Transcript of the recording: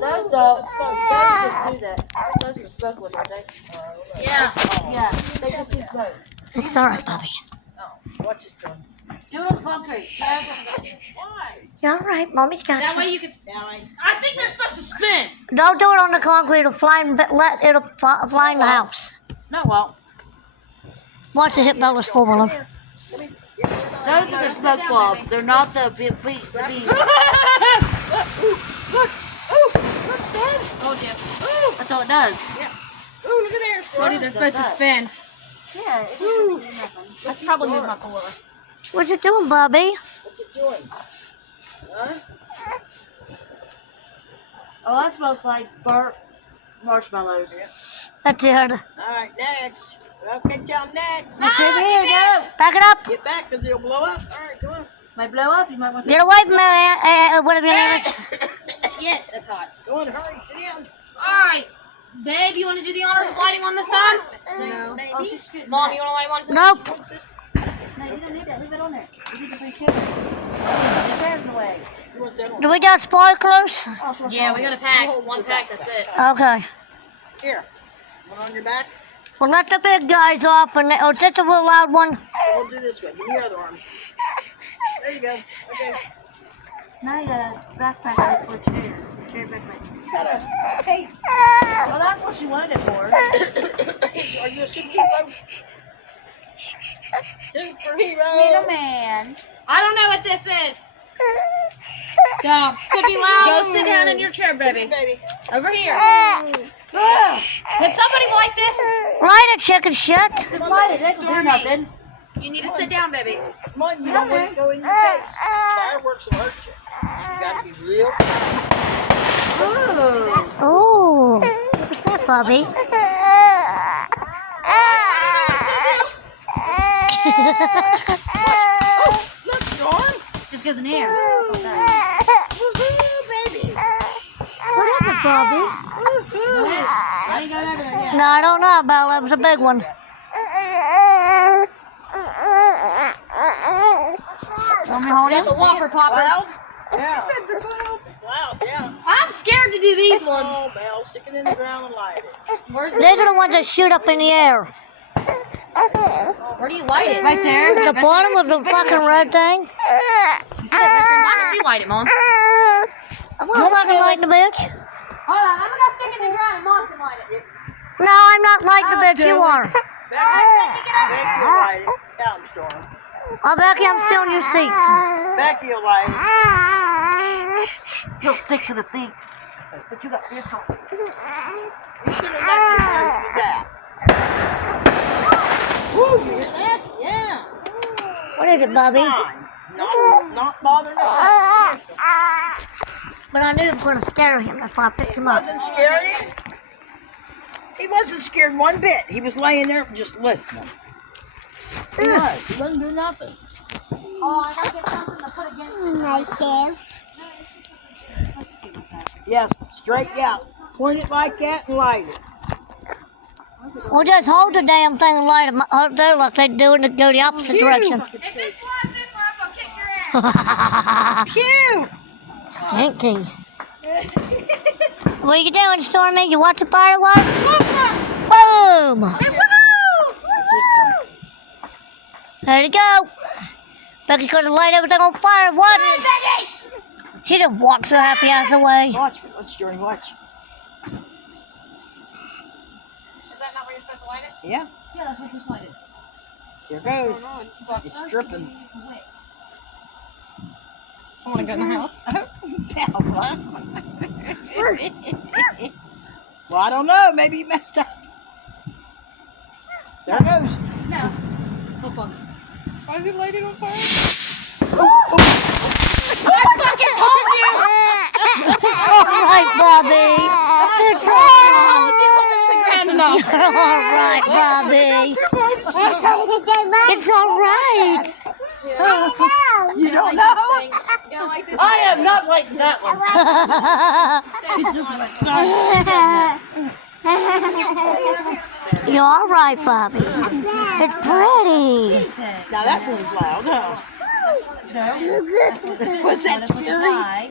those don't. Those just do that. Those are smokeless, aren't they? Yeah. Yeah, they just do smoke. It's alright, Bobby. Oh, watch this one. Do it on concrete. That's what I'm gonna do. Why? You're alright, Mommy's got That you. way you can. I think they're supposed to spin. Don't do it on the concrete. It'll fly in the house. No, well. Watch the hip bellows full of them. Those are the smoke globes. They're not the bees. Told you. That's all it does. Ooh, look at there. Told you they're supposed to spin. Yeah, it doesn't do nothing. That's probably new my cooler. What you doing, Bobby? What's it doing? Huh? Oh, that smells like burnt marshmallows. That's it. Alright, next. Okay, tell next. Let's Take it here, go. Back it up. Get back because it'll blow up. Alright, go on. Might blow up. You might want to. Get away from me, whatever your name is. Shit, that's hot. Go on, hurry. Sit down. Alright. Babe, you want to do the honors of lighting one this time? No. Maybe. Mom, you want to light one? Nope. No, you don't need that. Leave it on there. You need to bring chairs. The chairs away. You want that on? Do we got sparklers? Yeah, we got a pack. One pack, that's it. Okay. Here. One on your back. We'll let the big guys off, and just a real loud one. We'll do this way. Give me your other arm. There you go. Okay. Now you got a backpack for a chair. Chair backpack. Hey. Well, that's what you wanted it for. Are you a superhero? Superhero. Man. I don't know what this is. So, could be loud. Go sit down in your chair, baby. Over here. Could somebody light this? Light it, chicken shit. Just light it. They can do nothing. You need to sit down, baby. Come on, you don't want to go in your face. Fireworks will hurt you. You gotta be real. Oh, what was that, Bobby? Look, Storm. Just goes in the air. Baby. What is it, Bobby? Why you got over there yet? No, I don't know, Bella. It was a big one. Want me to hold it? That's a Whopper Poppers. Yeah. Loud, yeah. I'm scared to do these ones. Oh, Belle, stick it in the ground and light it. Where's These are the ones that shoot up in the air. Where do you light it? Right there. The bottom of the fucking red thing. Why don't you light it, Mom? I'm not fucking lighting the bitch. Hold on, I'm gonna stick it in the ground and Mom can light it. No, I'm not lighting the bitch. You are. Becky will light it. Down, Storm. Oh, Becky, I'm still in your seat. Becky will light it. He'll stick to the seat. But you got your phone. You should have let you know who was that. Woo, you hear that? Yeah. What is it, Bobby? Fine. Not bothering us. But I knew it was going to scare him. That's why I picked him up. Wasn't scared. He wasn't scared one bit. He was laying there just listening. He was. He wasn't doing nothing. Oh, I gotta get something to put against it. Yes, straight out. Point it like that and light it. Well, just hold the damn thing and light them up there like they do and go the opposite direction. If it flies this way, I'm gonna kick your ass. Phew! Stinky. What are you doing, Stormy? You watch the fireworks? Boom! There you go. Becky's gonna light everything on fire. What? She just walked so happy ass away. Watch, Jordan, watch. Is that not where you're supposed to light it? Yeah? Yeah, that's what you're sliding. Here goes. It's dripping. I wanna go in the house. Well, I don't know. Maybe you messed up. There it goes. No. No fun. Why is it lighting on fire? I fucking told you! It's alright, Bobby. It's alright. You're alright, Bobby. It's alright. You don't know? I am not lighting that one. It just went silent. You're alright, Bobby. It's pretty. Now that one was loud, huh? No. Was that scary?